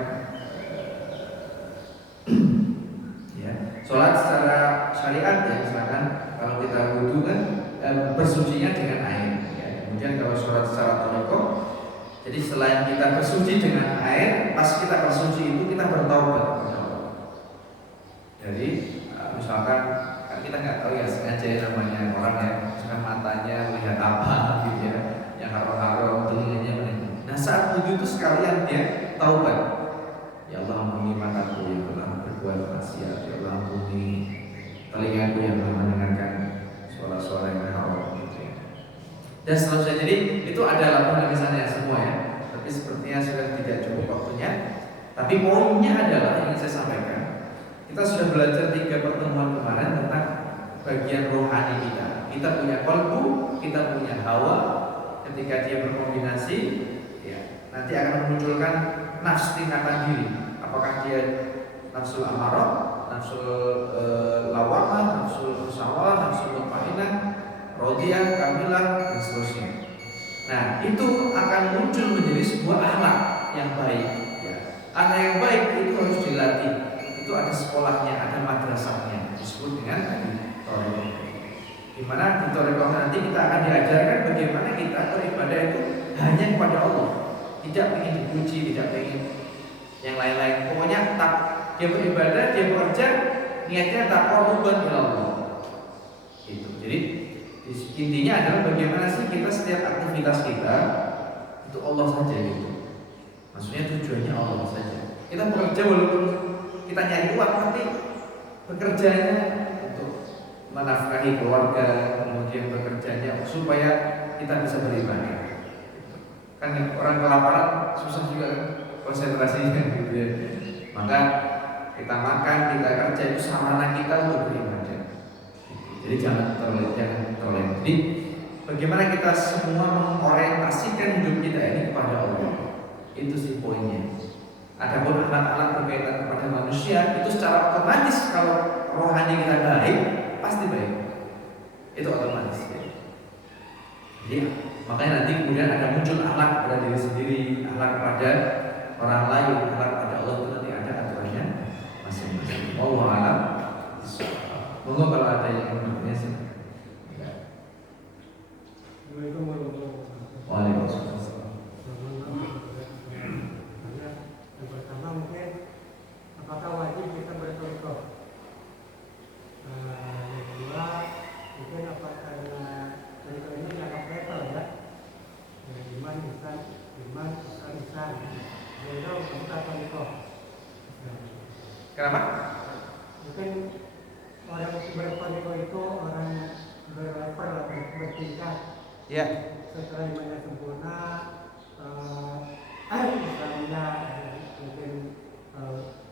ya sholat secara syariat ya misalkan kalau kita wudhu kan bersucinya dengan air ya. Kemudian kalau sholat secara toriko, jadi selain kita bersuci dengan air, pas kita bersuci itu kita bertaubat. Jadi misalkan kan kita nggak tahu ya sengaja namanya orang ya, misalkan matanya melihat apa gitu ya, yang haram-haram, telinganya mendengar. Nah saat wudhu itu sekalian dia taubat. Ya Allah ampuni mataku yang telah berbuat maksiat. Ya Allah ampuni telingaku yang telah mendengarkan suara-suara yang haram gitu ya. Dan seterusnya. Jadi itu ada laporan misalnya semua ya. Tapi sepertinya sudah tidak cukup waktunya. Tapi poinnya adalah yang ingin saya sampaikan. Kita sudah belajar 3 pertemuan kemarin tentang bagian rohani kita. Kita punya qalbu, kita punya hawa. Ketika dia berkombinasi, ya, nanti akan memunculkan nafsu tingkatan diri. Apakah dia nafsu amarah, nafsu lawamah, nafsu musawah, nafsu mutmainah, radiyah, kamilah, dan seterusnya. Nah, itu akan muncul menjadi sebuah akhlak yang baik. Ya. Akhlak yang baik itu harus dilatih. Itu ada sekolahnya, ada madrasahnya, disebut dengan thariqah. Di mana di thariqah nanti kita akan diajarkan bagaimana kita beribadah itu hanya kepada Allah. Tidak ingin dipuji, tidak ingin yang lain-lain. Pokoknya tak dia beribadah, dia bekerja, niatnya taqarruban ila Allah. Itu. Jadi intinya adalah bagaimana sih kita setiap aktivitas kita itu Allah saja gitu. Maksudnya tujuannya Allah saja. Kita bekerja walaupun kita nyari uang, tapi bekerjanya untuk menafkahi keluarga, kemudian bekerjanya supaya kita bisa beribadah. Kan orang kelaparan susah juga konsentrasinya gitu ya. Maka kita makan, kita kerja itu sarana kita untuk beribadah. Jadi jangan terlena. Jadi bagaimana kita semua mengorientasikan hidup kita ini kepada Allah. Itu sih poinnya. Adapun anak-anak berkaitan kepada manusia itu secara otomatis kalau rohani kita baik pasti baik. Itu otomatis. Ya. Jadi makanya nanti kemudian ada muncul akhlak pada diri sendiri, akhlak pada orang lain, akhlak pada Allah itu nanti ada aturannya masing-masing. Wallahu a'lam. Monggo kalau ada yang menurutnya sih. Assalamualaikum warahmatullahi wabarakatuh. Waalaikumsalam. Yang pertama mungkin apakah wajib kita berthariqah? Yang kedua mungkin apakah thariqah ini dianggap level ya? Iman, ihsan, ihsan. Jadi kita thariqah. Kenapa? Mungkin orang berthariqah itu orang berlevel atau bertingkat. Ya. Setelah imannya sempurna, Islamnya mungkin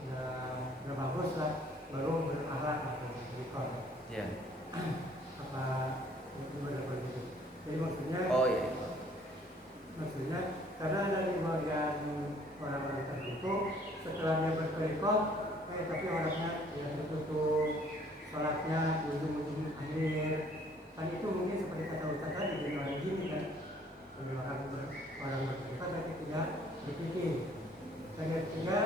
ya bagus lah, baru berakhlak atau berikor. Ya. Apa itu berlevel itu? Jadi maksudnya, maksudnya karena dari bagian orang-orang tertentu setelahnya berthariqah, tapi orangnya tidak tertutup, sholatnya di ujung-ujung akhir. Kan itu mungkin seperti kata Ustaz tadi di orang gini kan, orang berthariqah berarti tidak dipikir. Dan yang ketiga,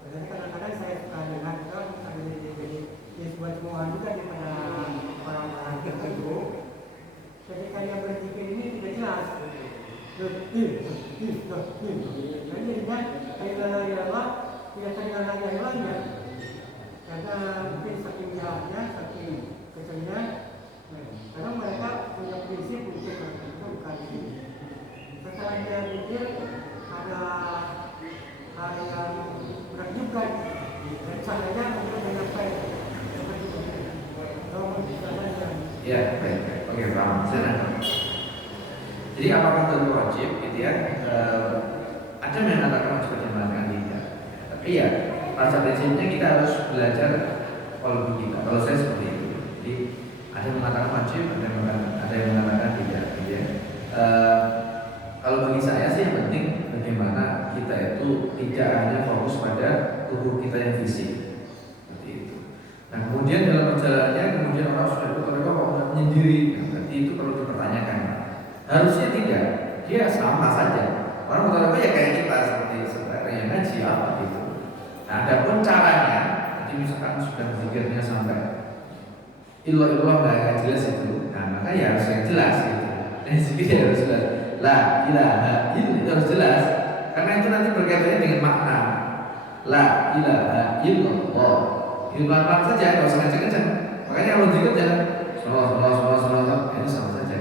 kadang-kadang saya suka dengar juga ada di sebuah cemoohan juga kepada orang-orang tertentu. Ketika dia berzikir ini tidak jelas. Dan jadinya la ilaha tidak terdengar lagi lainnya. Karena mungkin saking jahatnya, saking kecilnya, karena mereka punya prinsip untuk itu bukan ini. Setelah dia pikir ada hal yang menakjubkan dan caranya untuk menyampaikan seperti itu. Ya, baik. Oke, paham. Jadi apakah tentu wajib gitu ya? Ada yang mengatakan wajib, ada yang mengatakan tidak. Tapi ya pada prinsipnya kita harus belajar qalbu kita. Kalau saya seperti itu. Jadi ada yang mengatakan wajib, ada yang mengatakan tidak gitu ya. Kalau bagi saya sih yang penting bagaimana kita itu tidak hanya fokus pada tubuh kita yang fisik. Seperti itu. Nah kemudian dalam perjalanannya kemudian orang sudah berthariqah kok menyendiri. Berarti itu perlu dipertanyakan. Harusnya tidak, dia sama saja. Orang berthariqah ya kayak kita seperti yang ngaji apa gitu. Nah adapun caranya, nanti misalkan sudah zikirnya sampai ilah nggak jelas itu, nah maka ya harus yang jelas gitu. Dan zikir harus jelas. La ilaha illallah itu harus jelas, karena itu nanti berkaitannya dengan makna. La ilaha illallah. Itu pelan-pelan saja, nggak usah kenceng-kenceng. Makanya kalau zikir jangan ini sama saja.